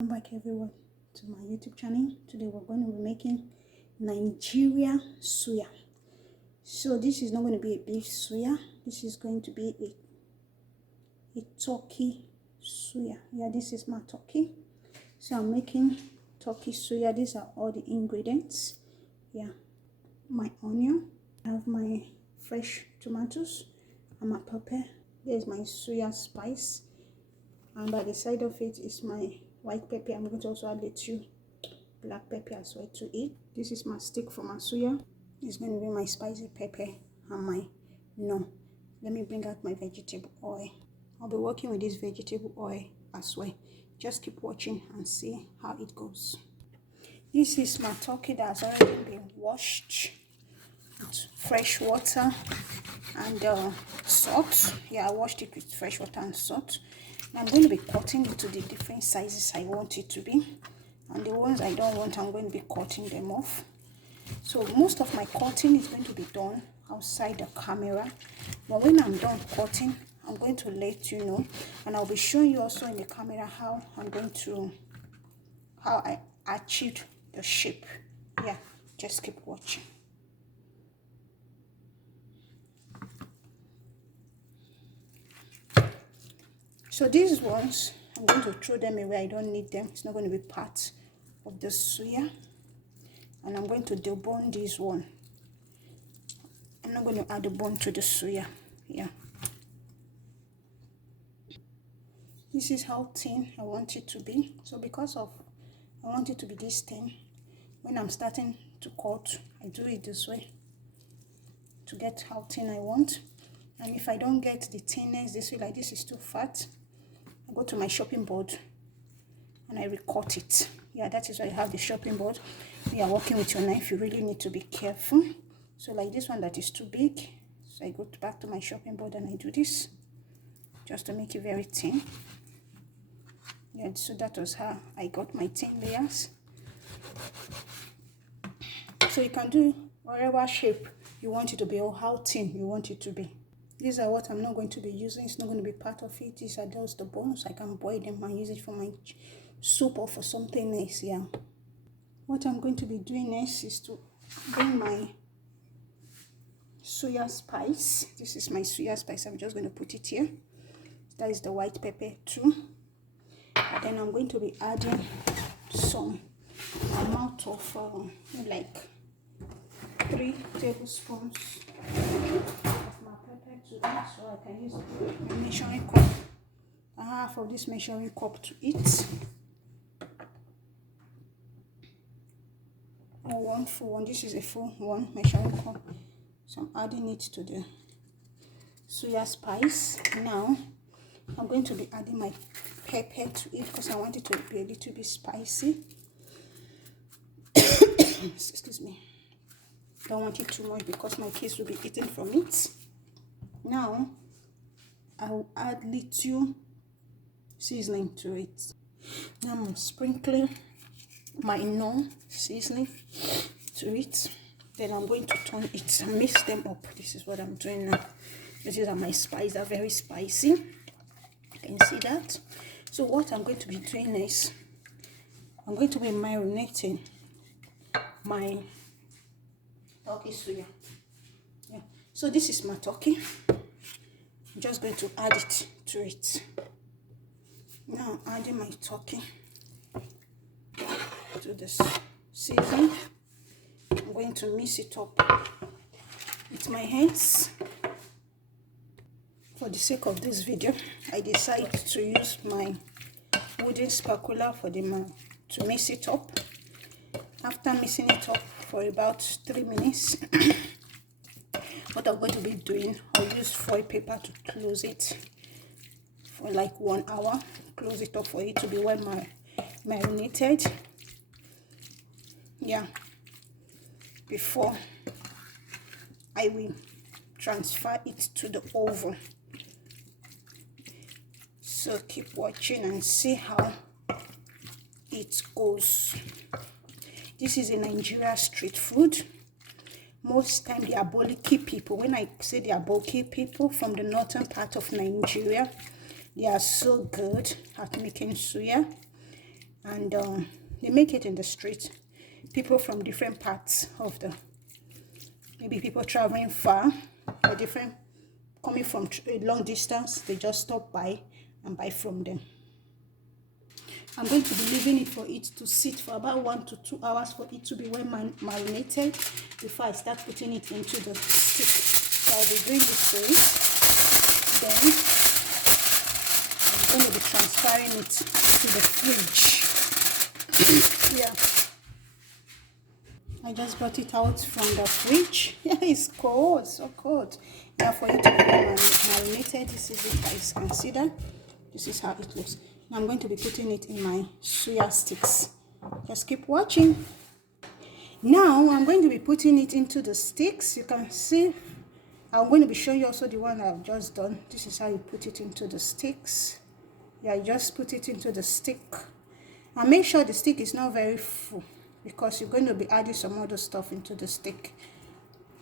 Welcome back everyone to my YouTube channel. Today we're going to be making Nigeria suya. So this is not going to be a beef suya. This is going to be a turkey suya. Yeah, this is my turkey. So I'm making turkey suya. These are all the ingredients. Yeah, my onion. I have my fresh tomatoes and my pepper. There's my suya spice. And by the side of it is my white pepper. I'm going to also add a little black pepper as well to it. This is my stick for my suya. It's going to be my spicy pepper and my no. Let me bring out my vegetable oil. I'll be working with this vegetable oil as well. Just keep watching and see how it goes. This is my turkey that has already been washed with fresh water and salt. Yeah, I washed it with fresh water and salt. I'm going to be cutting it to the different sizes I want it to be, and the ones I don't want, I'm going to be cutting them off. So most of my cutting is going to be done outside the camera, but when I'm done cutting, I'm going to let you know, and I'll be showing you also in the camera how I achieved the shape. Yeah, just keep watching. So these ones, I'm going to throw them away. I don't need them. It's not going to be part of the suya. And I'm going to debone this one. I'm not going to add the bone to the suya. Yeah. This is how thin I want it to be. So because of I want it to be this thin, when I'm starting to cut, I do it this way to get how thin I want. And if I don't get the thinness this way, like this is too fat, I go to my chopping board and I recut it. Yeah, that is why I have the chopping board. When you're working with your knife, you really need to be careful. So like this one that is too big, so I go back to my chopping board and I do this just to make it very thin. Yeah, so that was how I got my thin layers. So you can do whatever shape you want it to be or how thin you want it to be. These are what I'm not going to be using. It's not going to be part of it. These are just the bones. I can boil them and use it for my soup or for something else. Yeah. What I'm going to be doing next is to bring my suya spice. This is my suya spice. I'm just going to put it here. That is the white pepper too. And then I'm going to be adding some amount of like 3 tablespoons of my pepper to it, so I can use my measuring cup. Half of this measuring cup to it. Or 1 full one. This is a full 1 measuring cup. So I'm adding it to the suya spice. Now I'm going to be adding my pepper to it because I want it to be a little bit spicy. Excuse me. Don't want it too much because my kids will be eating from it. Now I will add little seasoning to it. Now I'm sprinkling my seasoning to it. Then I'm going to turn it and mix them up. This is what I'm doing now. These are my spices. They're very spicy. You can see that. So what I'm going to be doing is I'm going to be marinating my turkey suya. Yeah. So this is my turkey. I'm just going to add it to it. Now I'm adding my turkey to this seasoning. I'm going to mix it up with my hands. For the sake of this video, I decided to use my wooden spatula for to mix it up. After mixing it up for about 3 minutes, what I'm going to be doing, I'll use foil paper to close it for like 1 hour. Close it up for it to be well marinated. Yeah, before I will transfer it to the oven. So keep watching and see how it goes. This is a Nigeria street food. Most time they are Boliki people. When I say they are Boliki people from the northern part of Nigeria, they are so good at making suya. and they make it in the street. People from different parts of the, maybe people traveling far or different, coming from a long distance, they just stop by and buy from them. I'm going to be leaving it for it to sit for about 1 to 2 hours for it to be well marinated before I start putting it into the stick. So I'll be doing this for it. Then I'm going to be transferring it to the fridge. Yeah. I just got it out from the fridge. Yeah, it's cold, so cold. Yeah, for it to be marinated, this is it, guys. Consider this is how it looks. Now I'm going to be putting it in my suya sticks. Just keep watching. Now I'm going to be putting it into the sticks. You can see I'm going to be showing you also the one I've just done. This is how you put it into the sticks. Yeah, you just put it into the stick and make sure the stick is not very full, because you're going to be adding some other stuff into the stick.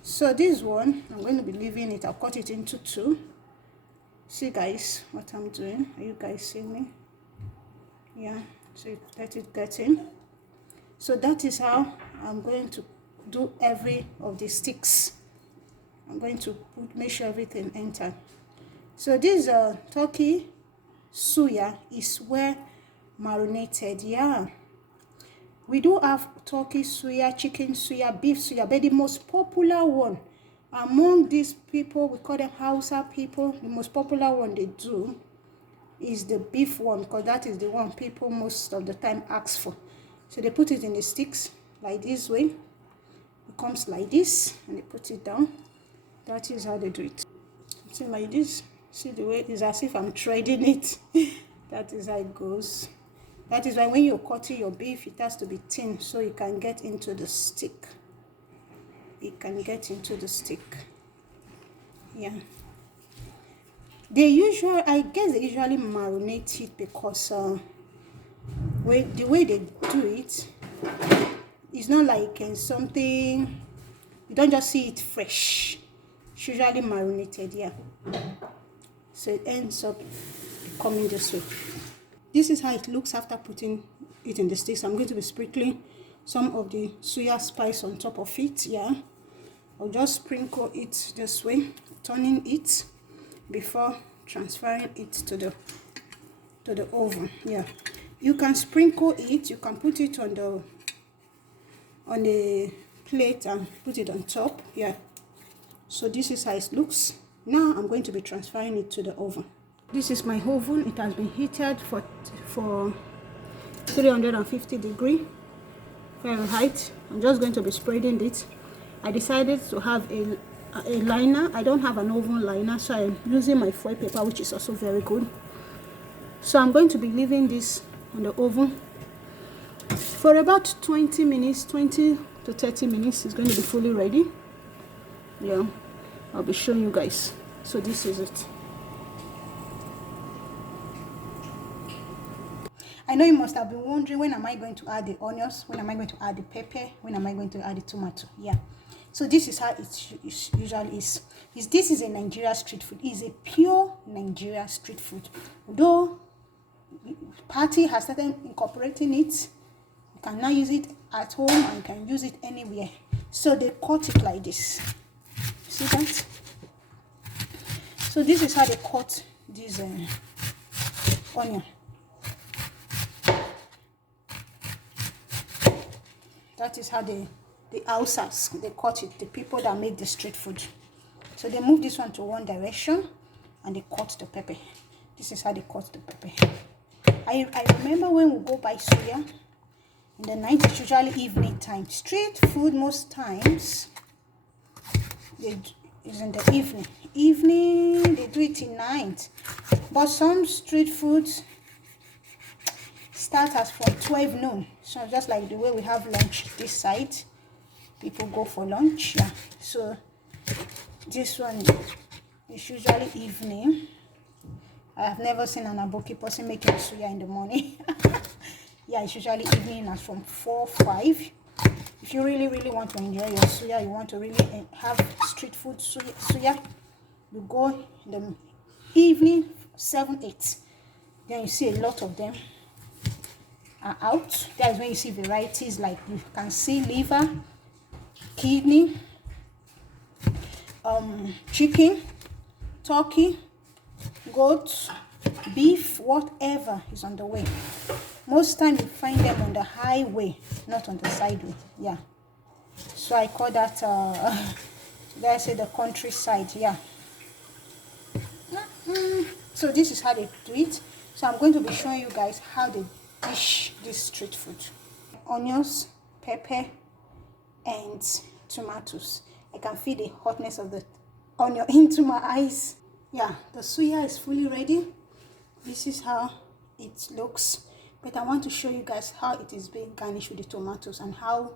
So this one, I'm going to be leaving it. I'll cut it into 2. See, guys, what I'm doing. Are you guys seeing me? Yeah, so let it get in. So that is how I'm going to do every of the sticks. I'm going to make sure everything enters. So this turkey suya is well marinated. Yeah. We do have turkey suya, chicken suya, beef suya, but the most popular one among these people, we call them Hausa people, the most popular one they do is the beef one, because that is the one people most of the time ask for. So they put it in the sticks like this way. It comes like this, and they put it down. That is how they do it. See, like this. See the way it's as if I'm trading it. That is how it goes. That is why when you're cutting your beef, it has to be thin so you can get into the stick. It can get into the stick. Yeah. I guess they usually marinate it because the way they do it, it's not like something, you don't just see it fresh. It's usually marinated, yeah. So it ends up coming this way. This is how it looks after putting it in the sticks. I'm going to be sprinkling some of the suya spice on top of it, yeah. I'll just sprinkle it this way, turning it before transferring it to the oven. Yeah, you can sprinkle it, you can put it on the plate and put it on top. Yeah, so this is how it looks. Now I'm going to be transferring it to the oven. This is my oven. It has been heated for 350 degrees Fahrenheit. I'm just going to be spreading it. I decided to have a liner. I don't have an oven liner, so I'm using my foil paper, which is also very good. So I'm going to be leaving this on the oven for about 20 minutes, 20 to 30 minutes. It's going to be fully ready. Yeah, I'll be showing you guys. So this is it. I know you must have been wondering, when am I going to add the onions? When am I going to add the pepper? When am I going to add the tomato? Yeah. So this is how it usually is. This is a Nigeria street food. It's a pure Nigeria street food. Though party has started incorporating it, you can now use it at home and you can use it anywhere. So they cut it like this. See that? So this is how they cut this onion. That is how the Hausas, they cut it, the people that make the street food. So they move this one to one direction and they cut the pepper. This is how they cut the pepper. I remember when we go buy suya in the night, it's usually evening time. Street food most times is in the evening. Evening, they do it in night. But some street foods start as from 12 noon. So just like the way we have lunch this side, people go for lunch. Yeah. So this one is usually evening. I have never seen an aboki person making suya in the morning. Yeah, it's usually evening as from 4, 5. If you really want to enjoy your suya, you want to really have street food suya, you go in the evening, 7, 8. Then you see a lot of them are out. That's when you see varieties like you can see liver, kidney, chicken, turkey, goat, beef, whatever is on the way. Most time you find them on the highway, not on the sideway. Yeah, so I call that did I say the countryside? Yeah. So this is how they do it. So I'm going to be showing you guys how they dish this street food. Onions, pepper, and tomatoes. I can feel the hotness of the onion into my eyes. Yeah, the suya is fully ready. This is how it looks, but I want to show you guys how it is being garnished with the tomatoes and how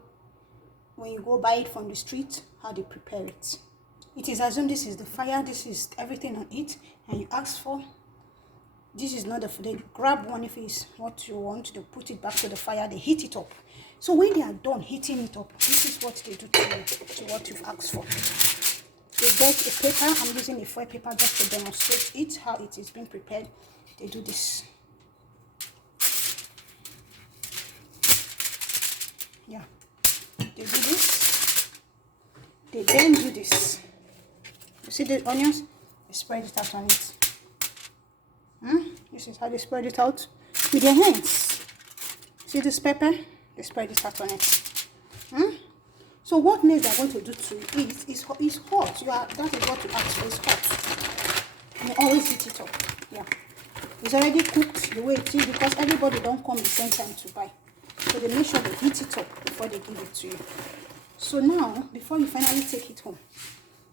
when you go buy it from the street, how they prepare it. It is assumed this is the fire, this is everything on it, and you ask for. This is not the food. They grab one if it's what you want, they put it back to the fire, they heat it up. So when they are done heating it up, this is what they do to you, to what you've asked for. They get a paper. I'm using a foil paper just to demonstrate it, how it is being prepared. They do this. Yeah, they do this. They then do this. You see the onions? They spread it out on it. This is how they spread it out with their hands. See this pepper? They spread it out on it. So what next they're going to do to it is hot. That is what you ask for. It's hot. And you always heat it up. Yeah. It's already cooked the way it is because everybody don't come the same time to buy. So they make sure they heat it up before they give it to you. So now, before you finally take it home,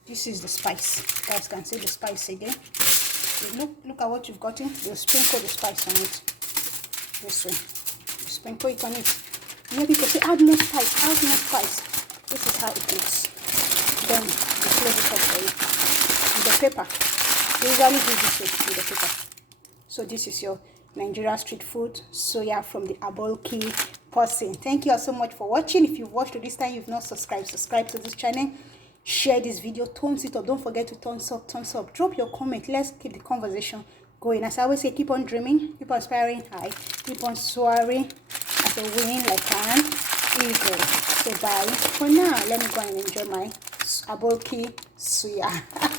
this is the spice. You guys can see the spice again. So look at what you've gotten. You sprinkle the spice on it. This way. You sprinkle it on it. Many people say, add more spice, add more spice. This is how it looks. Then you close it up for you. With the paper. They usually do this way with the paper. So this is your Nigeria street food, Suya from the Abolki person. Thank you all so much for watching. If you've watched to this time, you've not subscribed, subscribe to this channel. Share this video, thumbs it up. Don't forget to thumbs up. Drop your comment. Let's keep the conversation going. As I always say, keep on dreaming, keep on inspiring high, keep on soaring as a wing like an eagle. So bye for now. Let me go and enjoy my Abolki Suya.